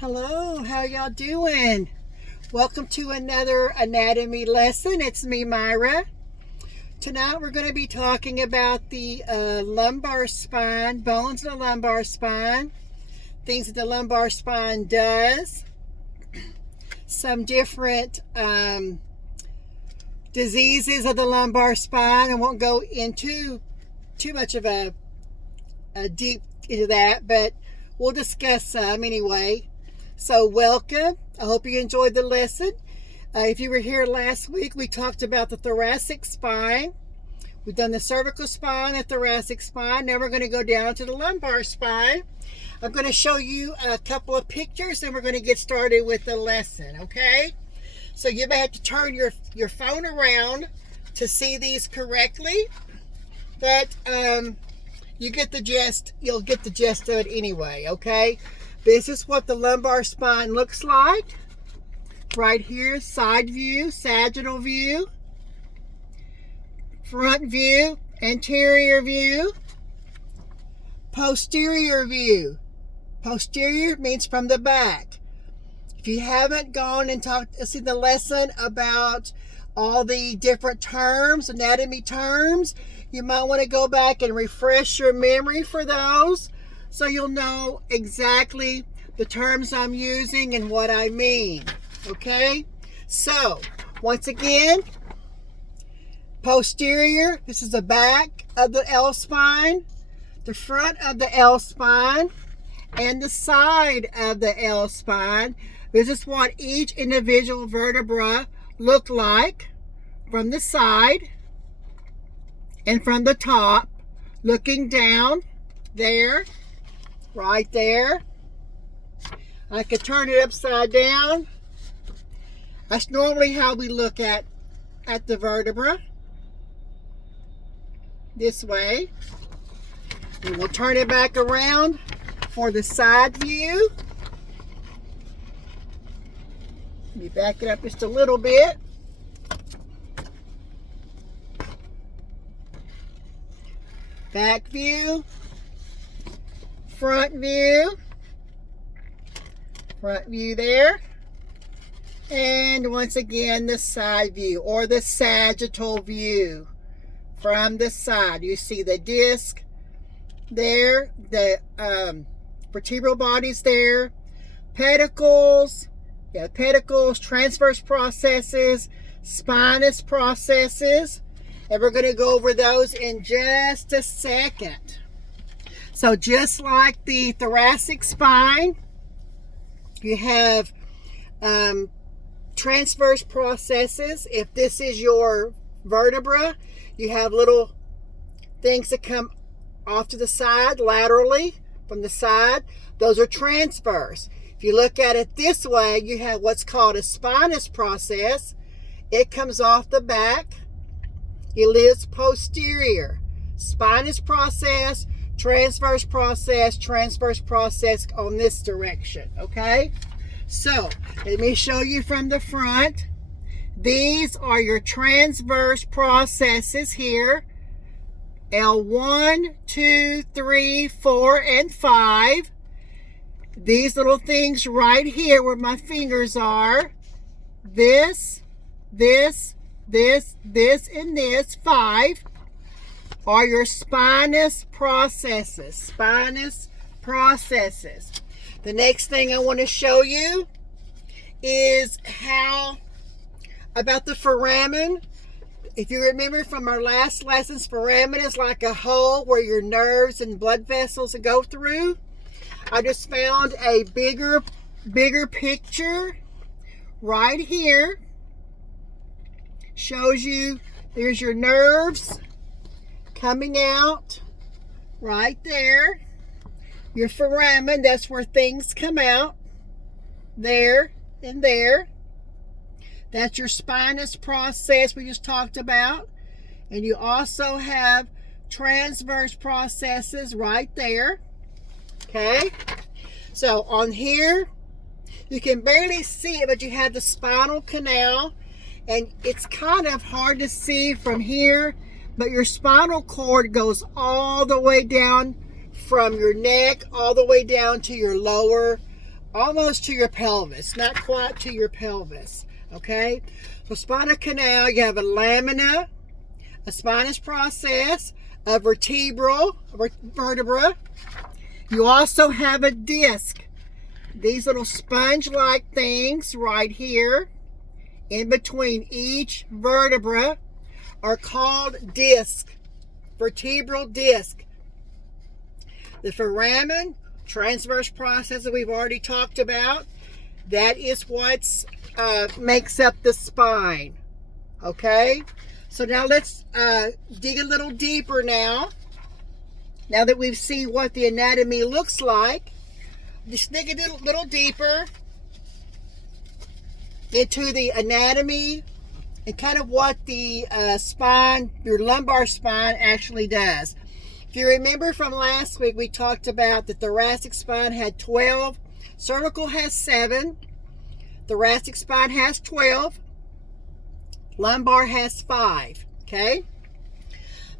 Hello, how y'all doing? Welcome to another anatomy lesson. It's me, Myra. Tonight we're going to be talking about the lumbar spine, bones in the lumbar spine, things that the lumbar spine does, some different diseases of the lumbar spine. I won't go into too much of a deep into that, but we'll discuss some anyway. So welcome. I hope you enjoyed the lesson. If you were here last week, we talked about the thoracic spine. We've done the cervical spine, the thoracic spine. Now we're going to go down to the lumbar spine. I'm going to show you a couple of pictures and we're going to get started with the lesson, okay? So you may have to turn your phone around to see these correctly, but you get the gist. You'll get the gist of it anyway, okay? This is what the lumbar spine looks like. Right here, side view, sagittal view, front view, anterior view, posterior view. Posterior means from the back. If you haven't gone and seen the lesson about all the different terms, anatomy terms, you might want to go back and refresh your memory for those, so you'll know exactly the terms I'm using and what I mean, okay? So, once again, posterior, this is the back of the L spine, the front of the L spine, and the side of the L spine. This is what each individual vertebra look like from the side and from the top, looking down there. Right there. I could turn it upside down. That's normally how we look at the vertebra. This way. And we'll turn it back around for the side view. Let me back it up just a little bit. Back view. Front view there, and once again the side view or the sagittal view from the side. You see the disc there, the vertebral bodies there, pedicles, transverse processes, spinous processes, and we're going to go over those in just a second. So just like the thoracic spine, you have transverse processes. If this is your vertebra, you have little things that come off to the side, laterally from the side. Those are transverse. If you look at it this way, you have what's called a spinous process. It comes off the back. It lives posterior. Spinous process, transverse process on this direction, okay? So, let me show you from the front. These are your transverse processes here. L1, 2, 3, 4, and 5. These little things right here where my fingers are. This, and this, 5. Are your spinous processes. The next thing I want to show you is how about the foramen. If you remember from our last lessons, foramen is like a hole where your nerves and blood vessels go through. I just found a bigger picture right here. Shows you there's your nerves coming out right there. Your foramen, that's where things come out. There and there. That's your spinous process we just talked about. And you also have transverse processes right there. Okay? So on here, you can barely see it, but you have the spinal canal. And it's kind of hard to see from here, but your spinal cord goes all the way down from your neck all the way down to your lower almost to your pelvis, not quite to your pelvis. Okay? So spinal canal, you have a lamina, a spinous process, a vertebra. You also have a disc. These little sponge-like things right here in between each vertebra are called disc, vertebral disc. The foramen, transverse process that we've already talked about, that is what makes up the spine. Okay? So now let's dig a little deeper now. Now that we've seen what the anatomy looks like, just dig a little deeper into the anatomy and kind of what the spine, your lumbar spine actually does. If you remember from last week, we talked about the thoracic spine had 12, cervical has 7, thoracic spine has 12, lumbar has 5, okay?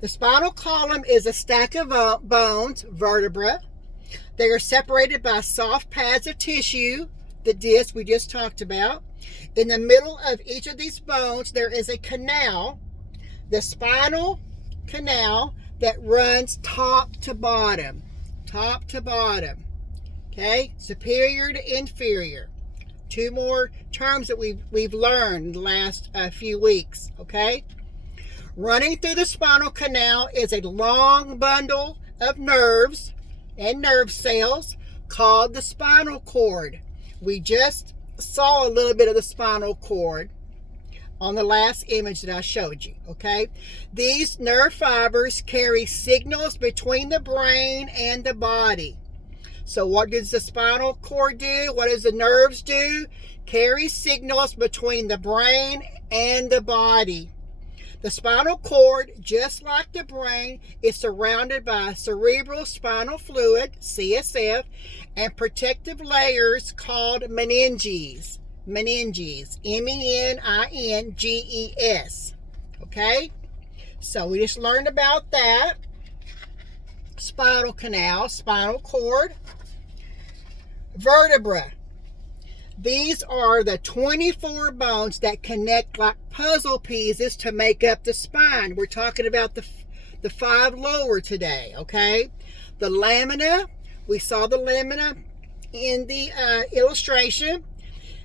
The spinal column is a stack of bones, vertebra. They are separated by soft pads of tissue, the disc we just talked about. In the middle of each of these bones, there is a canal, the spinal canal, that runs top to bottom, okay? Superior to inferior. 2 more terms that we've learned in the last few weeks, okay? Running through the spinal canal is a long bundle of nerves and nerve cells called the spinal cord. We just saw a little bit of the spinal cord on the last image that I showed you, okay? These nerve fibers carry signals between the brain and the body. So what does the spinal cord do? What does the nerves do? Carry signals between the brain and the body. The spinal cord, just like the brain, is surrounded by cerebral spinal fluid, CSF, and protective layers called meninges. Meninges, meninges, okay? So we just learned about that. Spinal canal, spinal cord. Vertebra. These are the 24 bones that connect like puzzle pieces to make up the spine. We're talking about the 5 lower today, okay? The lamina, we saw the lamina in the illustration.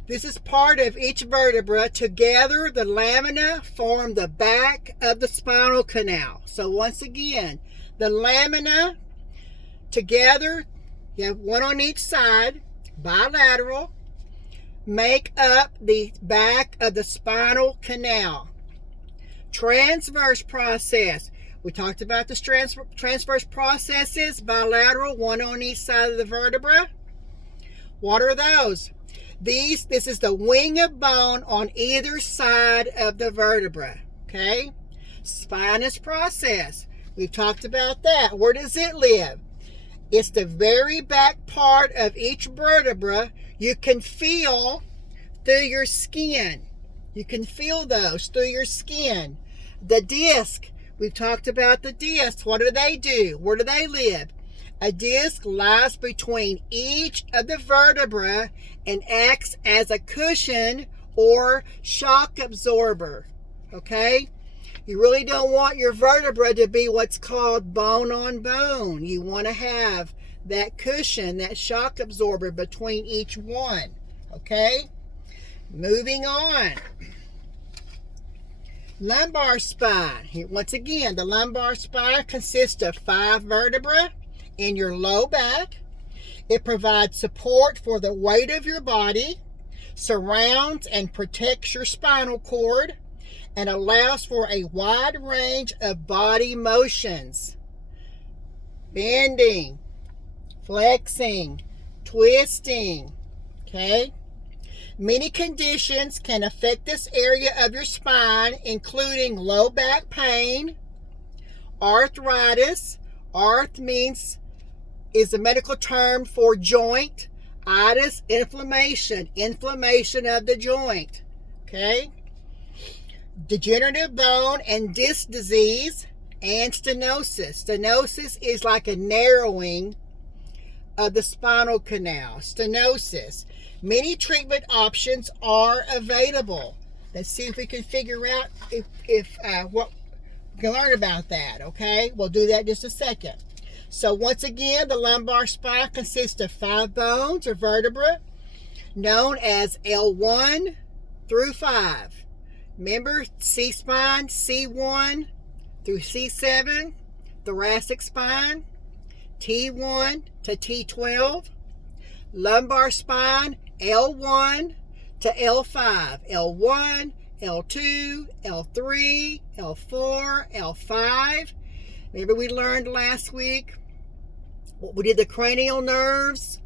This is part of each vertebra. Together, the lamina form the back of the spinal canal. So once again, the lamina together, you have one on each side, bilateral, make up the back of the spinal canal. Transverse process. We talked about the transverse processes, bilateral, one on each side of the vertebra. What are those? This is the wing of bone on either side of the vertebra, okay? Spinous process. We've talked about that. Where does it live? It's the very back part of each vertebra. You can feel through your skin. You can feel those through your skin. The disc. We've talked about the disc. What do? Where do they live? A disc lies between each of the vertebrae and acts as a cushion or shock absorber, okay? You really don't want your vertebra to be what's called bone on bone. You want to have that cushion, that shock absorber between each one, okay? Moving on. Lumbar spine. Here, once again, the lumbar spine consists of 5 vertebrae in your low back. It provides support for the weight of your body, surrounds and protects your spinal cord, and allows for a wide range of body motions. Bending, flexing, twisting, okay? Many conditions can affect this area of your spine, including low back pain, arthritis. Arth is the medical term for joint. Itis, inflammation of the joint, okay? Degenerative bone and disc disease, and stenosis. Stenosis is like a narrowing of the spinal canal, stenosis. Many treatment options are available. Let's see if we can figure out if what we can learn about that, okay? We'll do that in just a second. So once again, the lumbar spine consists of 5 bones or vertebrae known as L1 through 5. Remember, C-spine, C1 through C7, thoracic spine, T1 to T12, lumbar spine, L1 to L5, L1, L2, L3, L4, L5. Remember we learned last week what we did, the cranial nerves.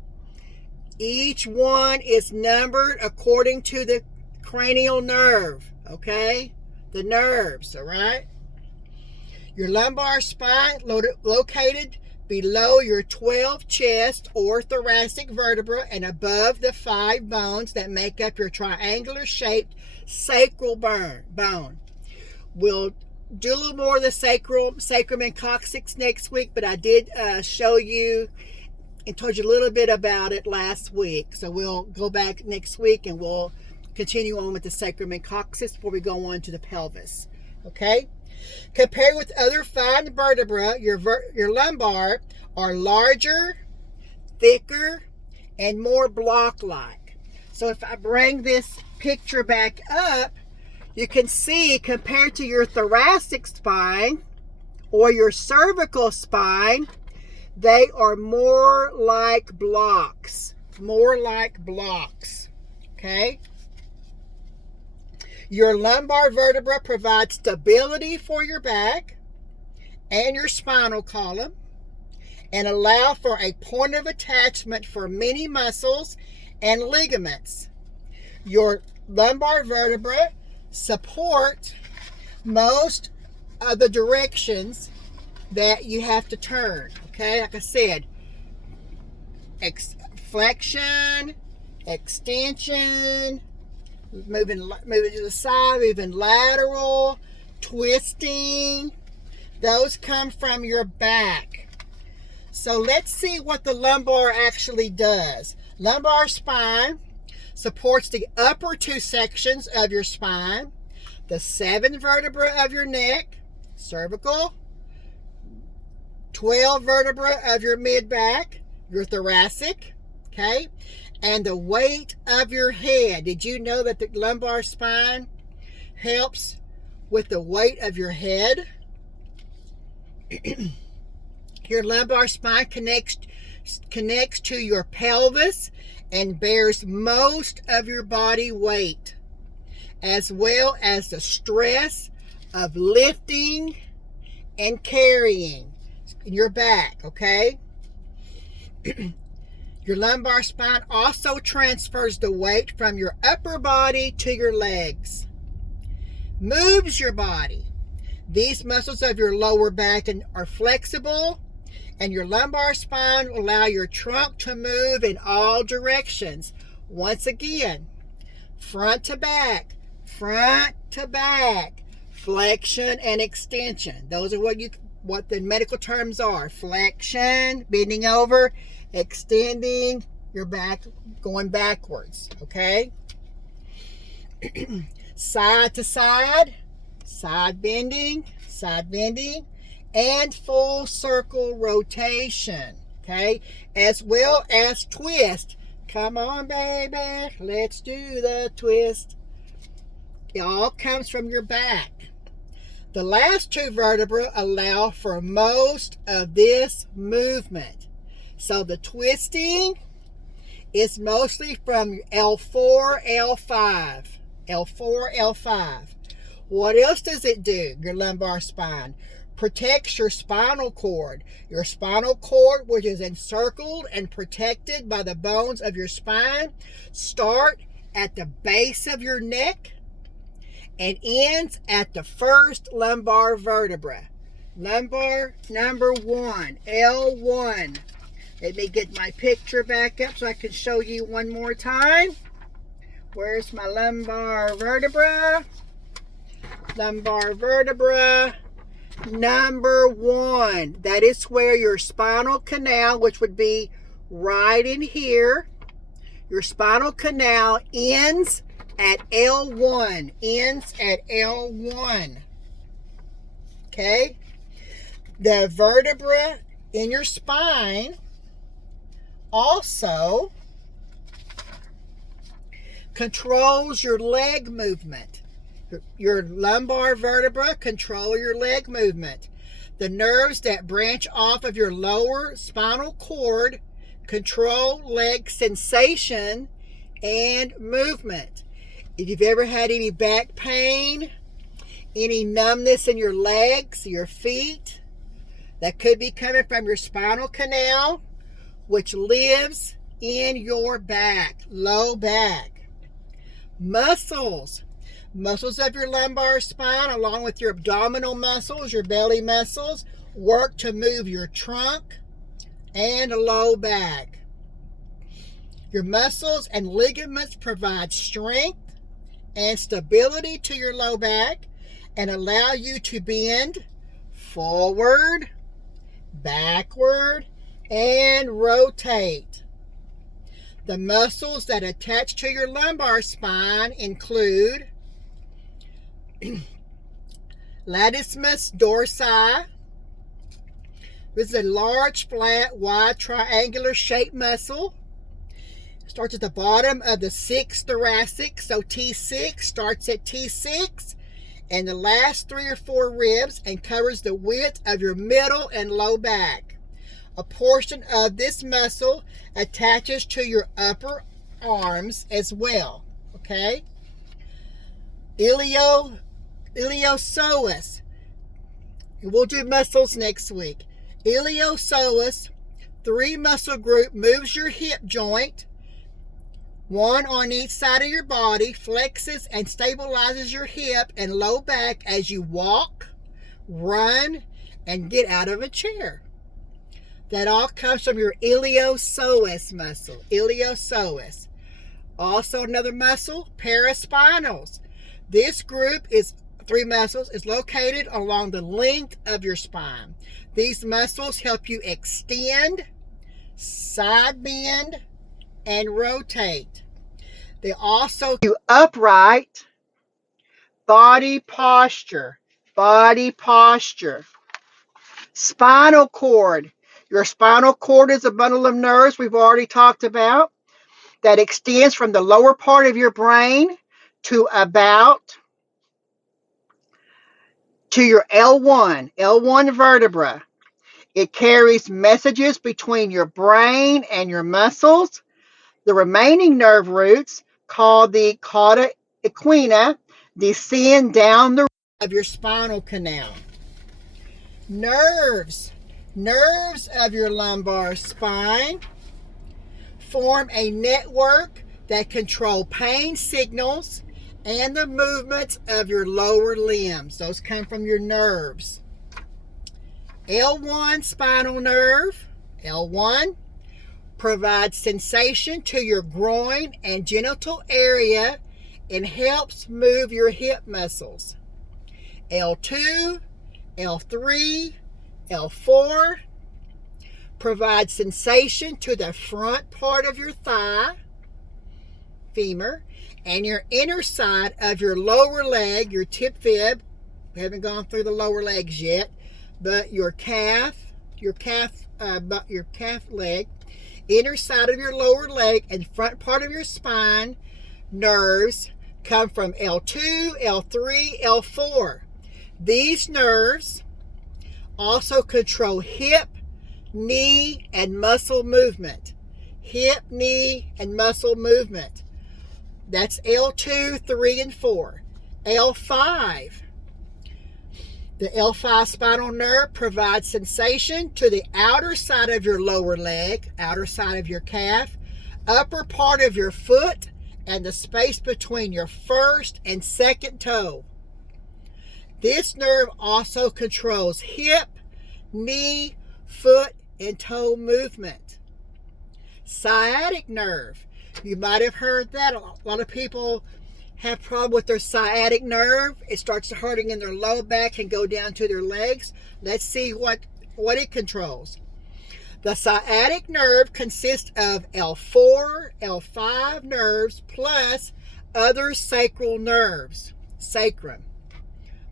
Each one is numbered according to the cranial nerve, okay? The nerves, all right? Your lumbar spine located below your 12 chest or thoracic vertebra and above the 5 bones that make up your triangular-shaped sacral bone. We'll do a little more of the sacrum and coccyx next week, but I did show you and told you a little bit about it last week. So we'll go back next week and we'll continue on with the sacrum and coccyx before we go on to the pelvis. Okay? Compared with other fine vertebrae, your lumbar are larger, thicker, and more block-like. So if I bring this picture back up, you can see compared to your thoracic spine or your cervical spine, they are more like blocks. More like blocks. Okay? Your lumbar vertebra provides stability for your back and your spinal column and allow for a point of attachment for many muscles and ligaments. Your lumbar vertebra support most of the directions that you have to turn. Okay, like I said, flexion, extension, moving to the side, moving lateral, twisting. Those come from your back. So let's see what the lumbar actually does. Lumbar spine supports the upper 2 sections of your spine, the 7 vertebrae of your neck, cervical, 12 vertebrae of your mid-back, your thoracic, okay, and the weight of your head. Did you know that the lumbar spine helps with the weight of your head? Your lumbar spine connects to your pelvis and bears most of your body weight, as well as the stress of lifting and carrying in your back, okay? Your lumbar spine also transfers the weight from your upper body to your legs, moves your body. These muscles of your lower back are flexible, and your lumbar spine will allow your trunk to move in all directions. Once again, front to back, flexion and extension. Those are what the medical terms are. Flexion, bending over, extending your back, going backwards, okay? Side to side, side bending, and full circle rotation, okay? As well as twist. Come on, baby, let's do the twist. It all comes from your back. The last 2 vertebrae allow for most of this movement. So the twisting is mostly from L4, L5. L4, L5. What else does it do, your lumbar spine? Protects your spinal cord. Your spinal cord, which is encircled and protected by the bones of your spine, start at the base of your neck and ends at the first lumbar vertebra. Lumbar number 1, L1. Let me get my picture back up so I can show you one more time. Where's my lumbar vertebra? Lumbar vertebra number 1. That is where your spinal canal, which would be right in here. Your spinal canal ends at L1. Ends at L1. Okay? The vertebra in your spine also controls your leg movement. Your lumbar vertebra control your leg movement. The nerves that branch off of your lower spinal cord control leg sensation and movement. If you've ever had any back pain, any numbness in your legs, your feet, that could be coming from your spinal canal, which lives in your back, low back. Muscles of your lumbar spine, along with your abdominal muscles, your belly muscles, work to move your trunk and low back. Your muscles and ligaments provide strength and stability to your low back and allow you to bend forward, backward, and rotate. The muscles that attach to your lumbar spine include latissimus dorsi. This is a large, flat, wide, triangular shaped muscle. It starts at the bottom of the 6th thoracic, so T6 starts at T6, and the last 3 or 4 ribs, and covers the width of your middle and low back. A portion of this muscle attaches to your upper arms as well. Okay? Iliopsoas. We'll do muscles next week. Iliopsoas, 3 muscle group, moves your hip joint, 1 on each side of your body, flexes and stabilizes your hip and low back as you walk, run, and get out of a chair. That all comes from your iliopsoas muscle. Iliopsoas. Also another muscle, paraspinals. This group is 3 muscles, is located along the length of your spine. These muscles help you extend, side bend, and rotate. They also do upright body posture. Body posture. Spinal cord. Your spinal cord is a bundle of nerves we've already talked about that extends from the lower part of your brain to your L1 vertebra. It carries messages between your brain and your muscles. The remaining nerve roots, called the cauda equina, descend down the of your spinal canal. Nerves of your lumbar spine form a network that control pain signals and the movements of your lower limbs. Those come from your nerves. L1 spinal nerve, L1, provides sensation to your groin and genital area and helps move your hip muscles. L2, L3, L4 provides sensation to the front part of your thigh, femur, and your inner side of your lower leg, your tib fib. We haven't gone through the lower legs yet, but your calf leg, inner side of your lower leg, and front part of your spine nerves come from L2, L3, L4. These nerves also control hip, knee, and muscle movement. Hip, knee, and muscle movement. That's L2, 3, and 4. L5. The L5 spinal nerve provides sensation to the outer side of your lower leg, outer side of your calf, upper part of your foot, and the space between your first and second toe. This nerve also controls hip, knee, foot, and toe movement. Sciatic nerve. You might have heard that. A lot of people have problem with their sciatic nerve. It starts hurting in their low back and go down to their legs. Let's see what it controls. The sciatic nerve consists of L4, L5 nerves plus other sacral nerves, sacrum,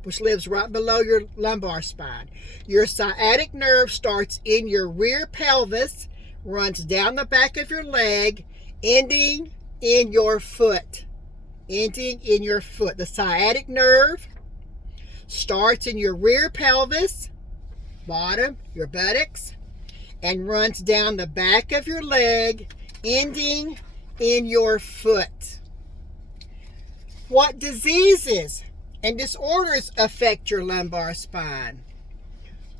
which lives right below your lumbar spine. Your sciatic nerve starts in your rear pelvis, runs down the back of your leg, ending in your foot. Ending in your foot. The sciatic nerve starts in your rear pelvis, bottom, your buttocks, and runs down the back of your leg, ending in your foot. What diseases and disorders affect your lumbar spine?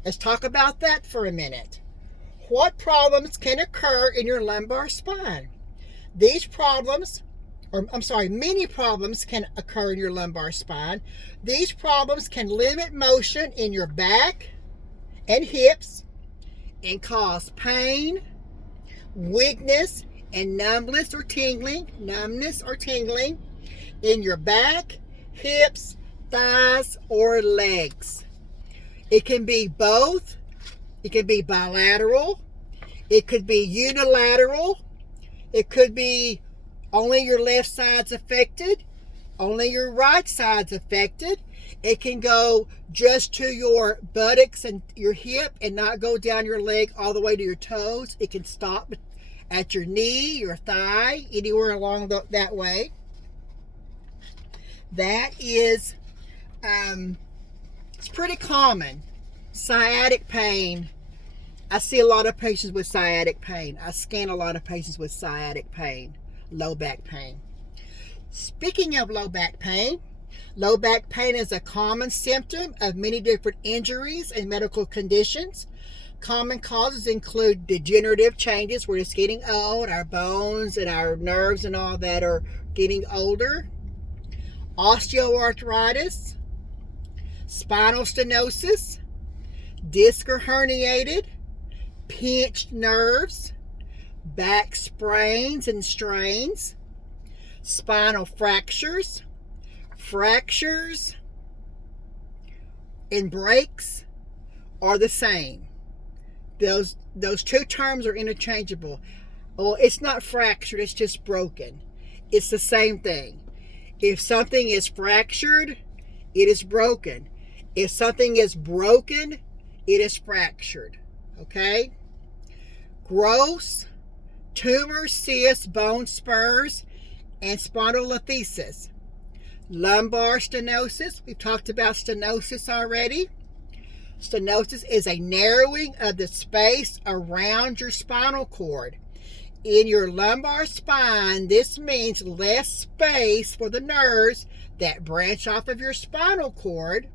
Let's talk about that for a minute. What problems can occur in your lumbar spine? Many problems can occur in your lumbar spine. These problems can limit motion in your back and hips and cause pain, weakness, and numbness or tingling in your back, hips, thighs, or legs. It can be both. It can be bilateral. It could be unilateral. It could be only your left side's affected, only your right side's affected. It can go just to your buttocks and your hip and not go down your leg all the way to your toes. It can stop at your knee, your thigh, anywhere along that way. That is, it's pretty common. Sciatic pain. I see a lot of patients with sciatic pain. I scan a lot of patients with sciatic pain, low back pain. Speaking of low back pain is a common symptom of many different injuries and medical conditions. Common causes include degenerative changes. We're just getting old. Our bones and our nerves and all that are getting older. Osteoarthritis, spinal stenosis, disc or herniated, pinched nerves, back sprains and strains, spinal fractures and breaks are the same. Those two terms are interchangeable. Well, it's not fractured, it's just broken. It's the same thing. If something is fractured, it is broken. If something is broken, it is fractured. Okay? Growths, tumors, cysts, bone spurs, and spondylolisthesis. Lumbar stenosis. We've talked about stenosis already. Stenosis is a narrowing of the space around your spinal cord. In your lumbar spine, this means less space for the nerves that branch off of your spinal cord.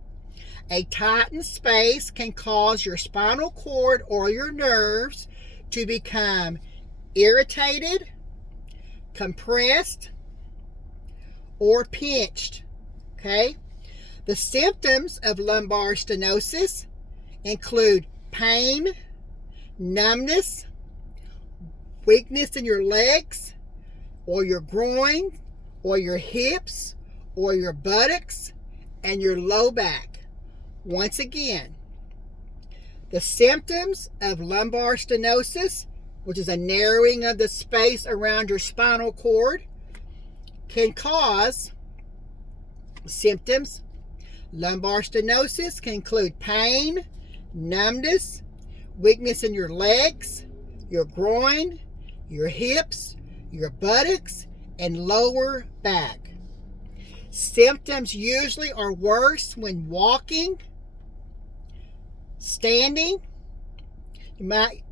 A tightened space can cause your spinal cord or your nerves to become irritated, compressed, or pinched. Okay? The symptoms of lumbar stenosis include pain, numbness, weakness in your legs, or your groin, or your hips, or your buttocks, and your low back. Once again, the symptoms of lumbar stenosis, which is a narrowing of the space around your spinal cord, can cause symptoms. Lumbar stenosis can include pain, numbness, weakness in your legs, your groin, your hips, your buttocks, and lower back. Symptoms usually are worse when walking, standing. You might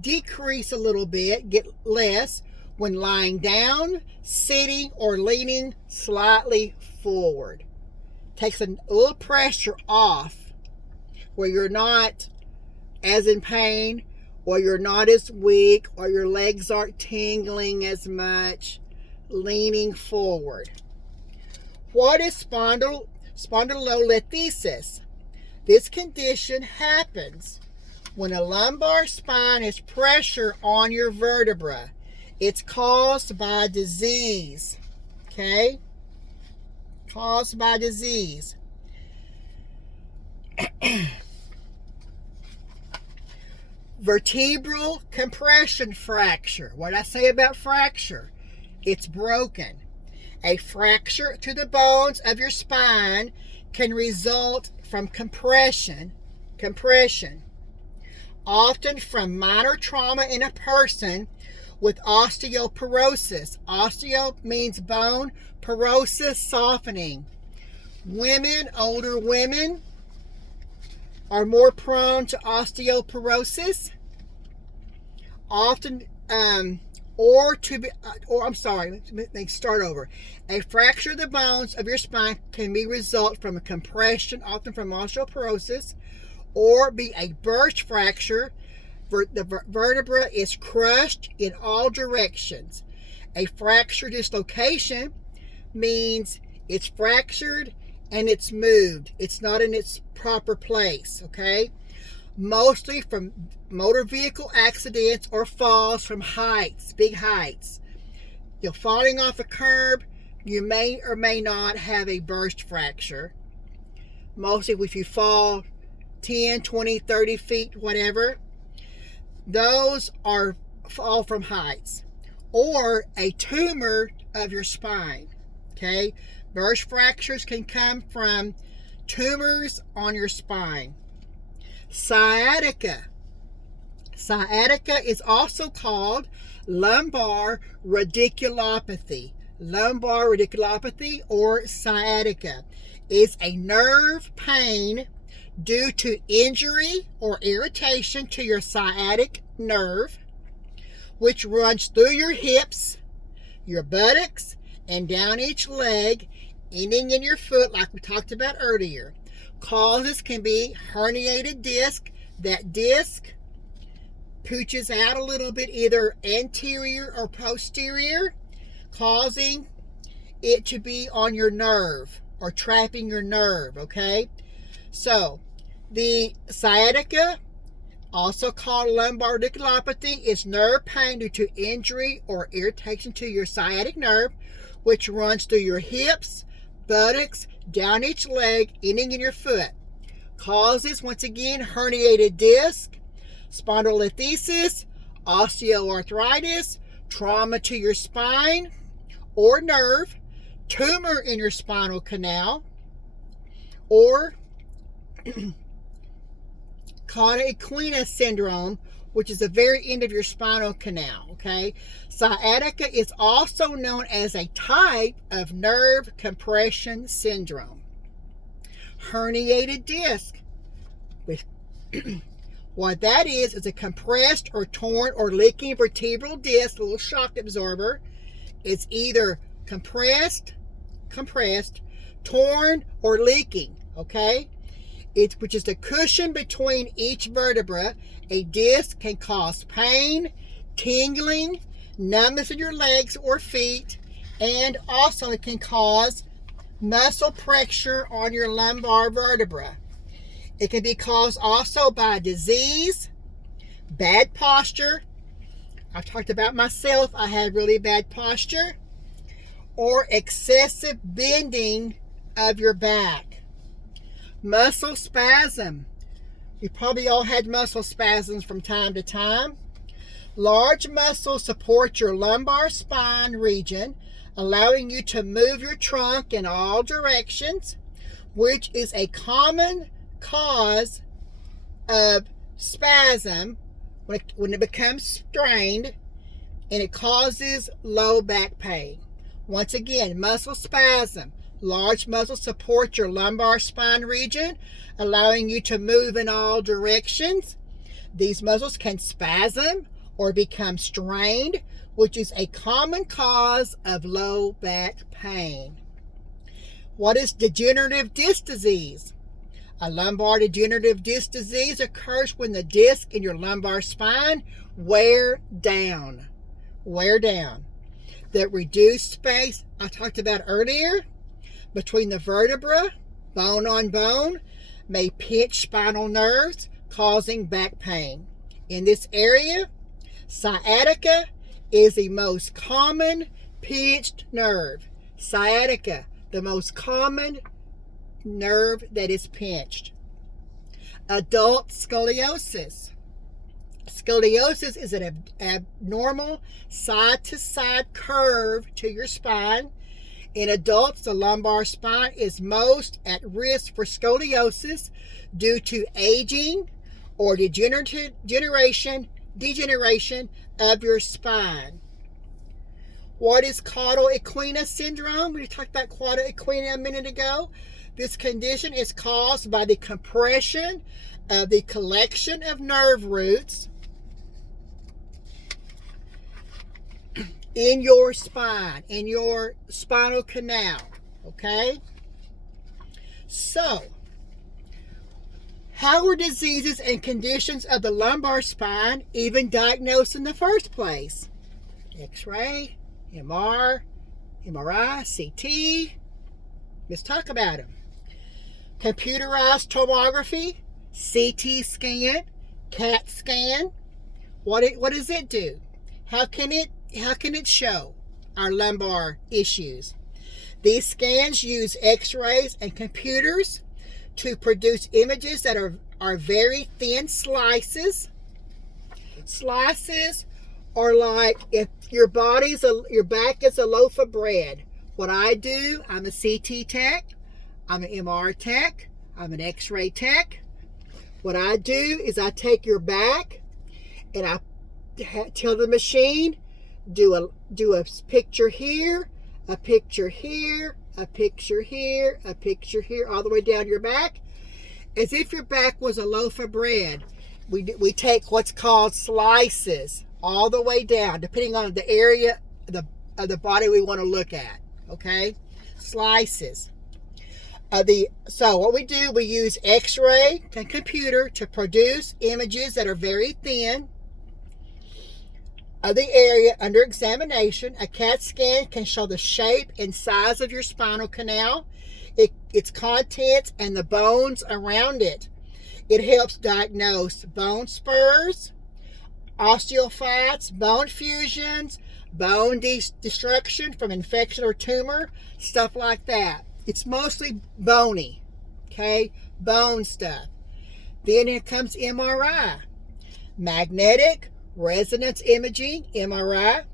decrease a little bit, get less when lying down, sitting, or leaning slightly forward. Takes a little pressure off where you're not as in pain, or you're not as weak, or your legs aren't tingling as much, leaning forward. What is spondylolisthesis? This condition happens when a lumbar spine has pressure on your vertebra. It's caused by disease. Okay? Caused by disease. Vertebral compression fracture. What did I say about fracture? It's broken. A fracture to the bones of your spine can result from compression, often from minor trauma in a person with osteoporosis. Osteo means bone, porosis, softening. Women, older women, are more prone to osteoporosis. Often, A fracture of the bones of your spine can be result from a compression, often from osteoporosis, or be a burst fracture. The vertebra is crushed in all directions. A fracture dislocation means it's fractured and it's moved. It's not in its proper place, okay? Mostly from motor vehicle accidents or falls from heights, big heights. You're falling off a curb, you may or may not have a burst fracture. Mostly if you fall 10, 20, 30 feet, whatever, those are fall from heights. Or a tumor of your spine, okay? Burst fractures can come from tumors on your spine. Sciatica. Sciatica is also called lumbar radiculopathy. Lumbar radiculopathy or sciatica is a nerve pain due to injury or irritation to your sciatic nerve, which runs through your hips, your buttocks, and down each leg, ending in your foot like we talked about earlier. Causes can be herniated disc. That disc pooches out a little bit, either anterior or posterior, causing it to be on your nerve or trapping your nerve, okay? So, the sciatica, also called lumbar radiculopathy, is nerve pain due to injury or irritation to your sciatic nerve, which runs through your hips, buttocks, down each leg, ending in your foot. Causes, once again, herniated disc, spondylolisthesis, osteoarthritis, trauma to your spine or nerve, tumor in your spinal canal, or cauda equina syndrome, which is the very end of your spinal canal, okay? Sciatica is also known as a type of nerve compression syndrome. Herniated disc. What that is a compressed or torn or leaking vertebral disc, a little shock absorber. It's either compressed, torn, or leaking, okay? Which is the cushion between each vertebra. A disc can cause pain, tingling, numbness in your legs or feet, and also it can cause muscle pressure on your lumbar vertebra. It can be caused also by disease, bad posture. I've talked about myself. I had really bad posture. Or excessive bending of your back. Muscle spasm. You probably all had muscle spasms from time to time. Large muscles support your lumbar spine region, allowing you to move your trunk in all directions, which is a common cause of spasm when it becomes strained, and it causes low back pain. Once again, muscle spasm. Large muscles support your lumbar spine region, allowing you to move in all directions. These muscles can spasm or become strained, which is a common cause of low back pain. What is degenerative disc disease? A lumbar degenerative disc disease occurs when the disc in your lumbar spine wear down. The reduced space I talked about earlier between the vertebra, bone on bone, may pinch spinal nerves, causing back pain. In this area, sciatica is the most common pinched nerve. Sciatica, the most common nerve that is pinched. Adult scoliosis. Scoliosis is an abnormal side-to-side curve to your spine. In adults, the lumbar spine is most at risk for scoliosis due to aging or degeneration of your spine. What is caudal equina syndrome? We talked about caudal equina a minute ago. This condition is caused by the compression of the collection of nerve roots in your spine, in your spinal canal, okay? So, how were diseases and conditions of the lumbar spine even diagnosed in the first place? X-ray, MRI, CT. Let's talk about them. Computerized tomography, CT scan, CAT scan. What does it do? How can it show our lumbar issues? These scans use X-rays and computers to produce images that are very thin slices. Slices are like if your back is a loaf of bread. What I do, I'm a CT tech, I'm an MR tech, I'm an X-ray tech. What I do is I take your back and I tell the machine, do a picture here, a picture here, a picture here, a picture here, all the way down your back, as if your back was a loaf of bread. We take what's called slices all the way down, depending on the area of the body we want to look at. Okay, slices. So what we do, we use X-ray and computer to produce images that are very thin of the area under examination. A CAT scan can show the shape and size of your spinal canal, its contents, and the bones around it. It helps diagnose bone spurs, osteophytes, bone fusions, bone destruction from infection or tumor, stuff like that. It's mostly bony, okay? Bone stuff. Then here comes MRI. Magnetic resonance imaging, MRI.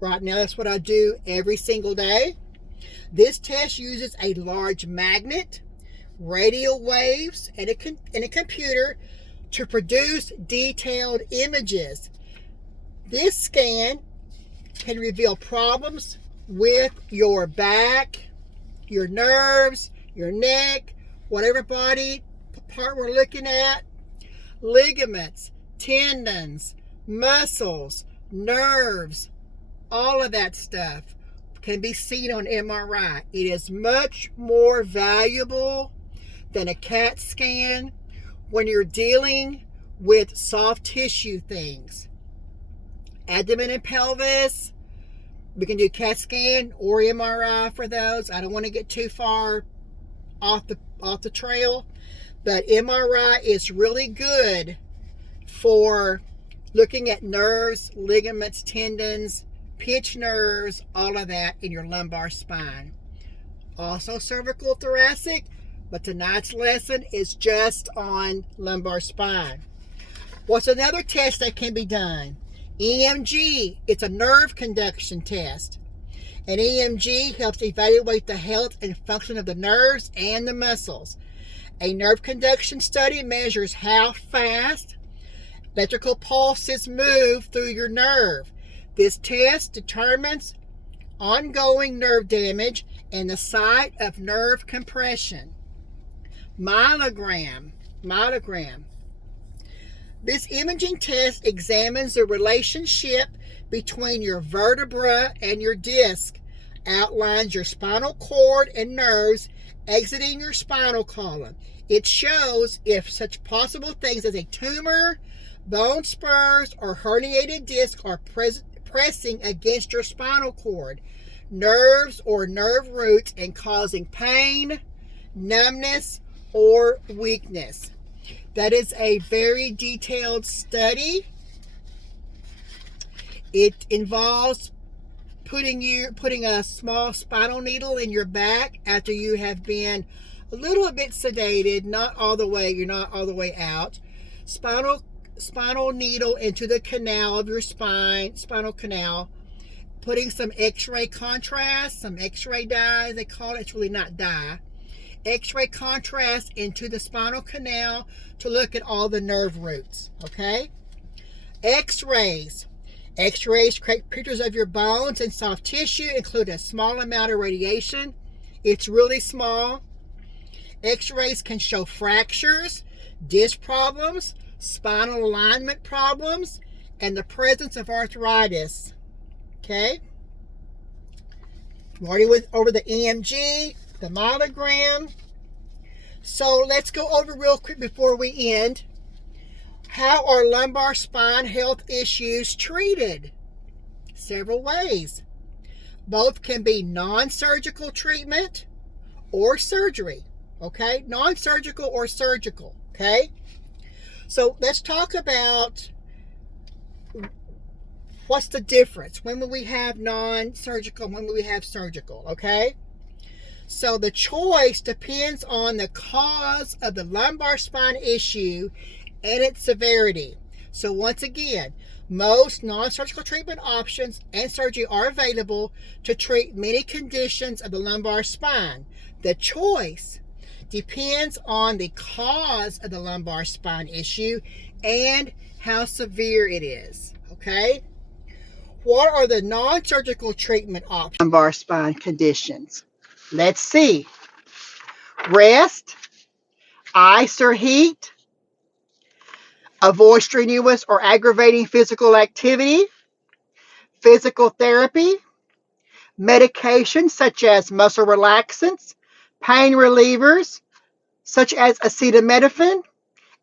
Right now, that's what I do every single day. This test uses a large magnet, radio waves, and a computer to produce detailed images. This scan can reveal problems with your back, your nerves, your neck, whatever body part we're looking at, ligaments, tendons, muscles, nerves, all of that stuff can be seen on MRI. It is much more valuable than a CAT scan when you're dealing with soft tissue things. Abdomen and pelvis, we can do CAT scan or MRI for those. I don't want to get too far off the trail, but MRI is really good for looking at nerves, ligaments, tendons, pinched nerves, all of that in your lumbar spine. Also cervical thoracic, but tonight's lesson is just on lumbar spine. What's another test that can be done? EMG. It's a nerve conduction test. And EMG helps evaluate the health and function of the nerves and the muscles. A nerve conduction study measures how fast electrical pulses move through your nerve. This test determines ongoing nerve damage and the site of nerve compression. Myelogram. This imaging test examines the relationship between your vertebra and your disc, outlines your spinal cord and nerves exiting your spinal column. It shows if such possible things as a tumor, bone spurs, or herniated disc are pressing against your spinal cord, nerves or nerve roots, and causing pain, numbness, or weakness. That is a very detailed study. It involves putting a small spinal needle in your back after you have been a little bit sedated, you're not all the way out. Spinal spinal needle into the canal of your spinal canal, putting some x-ray contrast, some x-ray dye, they call it. It's really not dye. X-ray contrast into the spinal canal to look at all the nerve roots, okay? X-rays. X-rays create pictures of your bones and soft tissue, include a small amount of radiation. It's really small. X-rays can show fractures, disc problems, spinal alignment problems, and the presence of arthritis. Okay? We already went over the EMG, the myelogram. So let's go over real quick before we end. How are lumbar spine health issues treated? Several ways. Both can be non-surgical treatment or surgery. Okay? Non-surgical or surgical. Okay? So let's talk about what's the difference. When will we have non-surgical? When will we have surgical? Okay? So the choice depends on the cause of the lumbar spine issue and its severity. So once again, most non-surgical treatment options and surgery are available to treat many conditions of the lumbar spine. The choice depends on the cause of the lumbar spine issue and how severe it is. Okay? What are the non-surgical treatment options for lumbar spine conditions? Let's see. Rest, ice or heat, avoid strenuous or aggravating physical activity, physical therapy, medications such as muscle relaxants, pain relievers such as acetaminophen,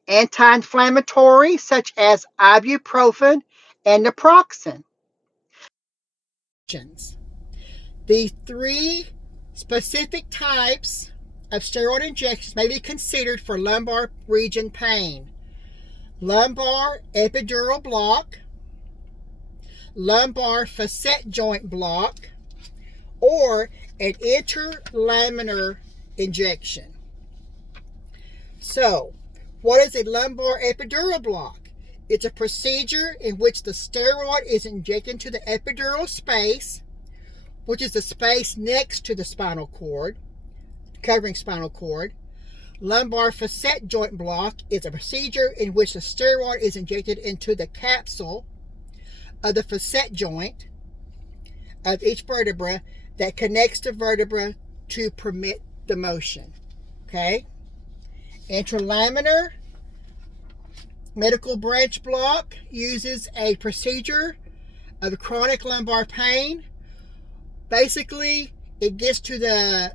anti-inflammatory such as ibuprofen and naproxen. The three specific types of steroid injections may be considered for lumbar region pain: lumbar epidural block, lumbar facet joint block, or an interlaminar injection. So, what is a lumbar epidural block? It's a procedure in which the steroid is injected into the epidural space, which is the space next to the spinal cord, covering spinal cord. Lumbar facet joint block is a procedure in which the steroid is injected into the capsule of the facet joint of each vertebra that connects the vertebra to permit the motion. Okay? Interlaminar medical branch block uses a procedure of chronic lumbar pain. Basically, it gets to the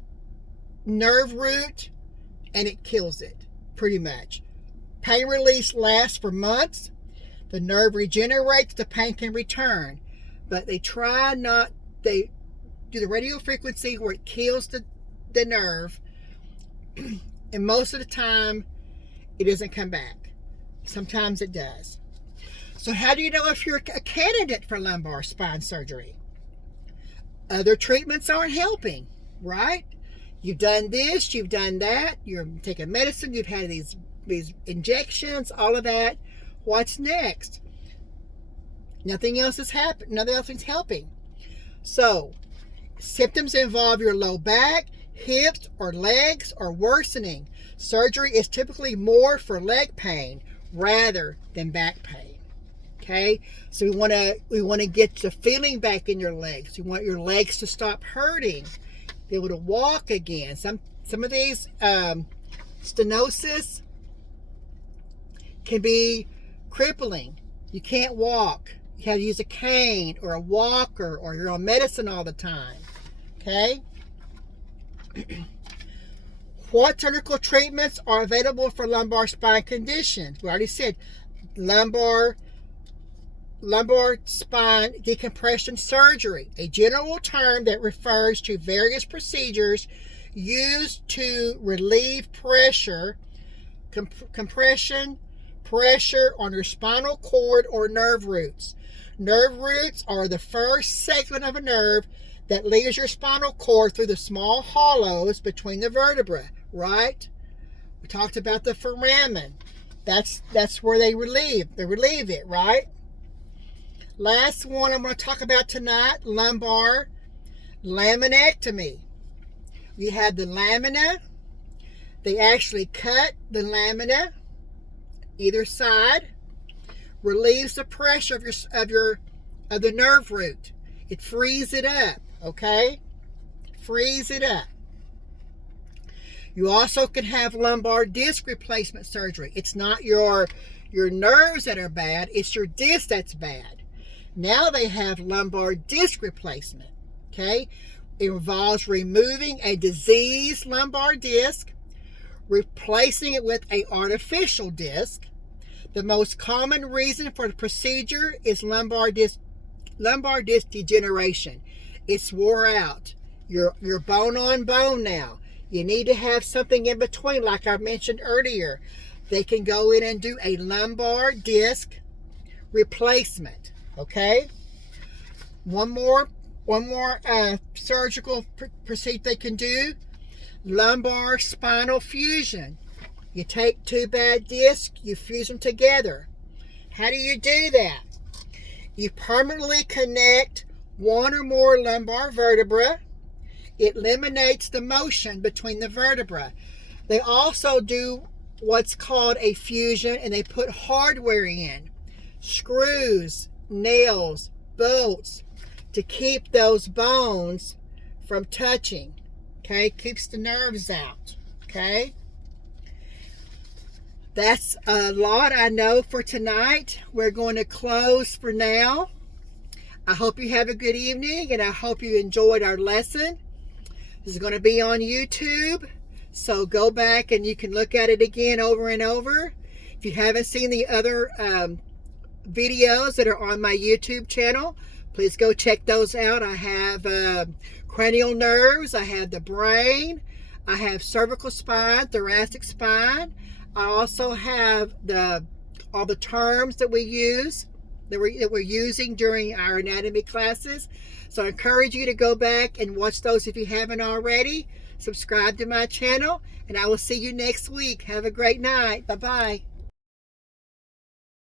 nerve root and it kills it, pretty much. Pain release lasts for months. The nerve regenerates, the pain can return. But they do the radio frequency where it kills the nerve, and most of the time, it doesn't come back. Sometimes it does. So how do you know if you're a candidate for lumbar spine surgery? Other treatments aren't helping, right? You've done this, you've done that, you're taking medicine, you've had these injections, all of that. What's next? Nothing else is happening. Nothing's helping. So, symptoms involve your low back, hips, or legs are worsening. Surgery is typically more for leg pain rather than back pain. Okay, so we want to get the feeling back in your legs. You want your legs to stop hurting, be able to walk again. Some of these stenosis can be crippling. You can't walk. You have to use a cane or a walker, or you're on medicine all the time. Okay. What surgical treatments are available for lumbar spine conditions? We already said lumbar spine decompression surgery, a general term that refers to various procedures used to relieve pressure, compression, pressure on your spinal cord or nerve roots. Nerve roots are the first segment of a nerve that leaves your spinal cord through the small hollows between the vertebrae, right? We talked about the foramen. That's where they relieve it, right? Last one I'm going to talk about tonight, lumbar laminectomy. You have the lamina. They actually cut the lamina either side, relieves the pressure of the nerve root. It frees it up, okay? Frees it up. You also can have lumbar disc replacement surgery. It's not your nerves that are bad, it's your disc that's bad. Now they have lumbar disc replacement, okay? It involves removing a diseased lumbar disc, replacing it with an artificial disc. The most common reason for the procedure is lumbar disc degeneration. It's wore out. You're bone on bone now. You need to have something in between, like I mentioned earlier. They can go in and do a lumbar disc replacement. Okay? One more surgical procedure they can do. Lumbar spinal fusion. You take two bad discs, you fuse them together. How do you do that? You permanently connect one or more lumbar vertebrae. It eliminates the motion between the vertebrae. They also do what's called a fusion, and they put hardware in. Screws, nails, bolts, to keep those bones from touching. Okay, keeps the nerves out. Okay, that's a lot I know for tonight. We're going to close for now. I hope you have a good evening, and I hope you enjoyed our lesson. This is going to be on YouTube, so go back and you can look at it again over and over. If you haven't seen the other videos that are on my YouTube channel, please go check those out. I have cranial nerves, I have the brain, I have cervical spine, thoracic spine. I also have all the terms that we use, that we're using during our anatomy classes. So I encourage you to go back and watch those if you haven't already. Subscribe to my channel, and I will see you next week. Have a great night. Bye-bye.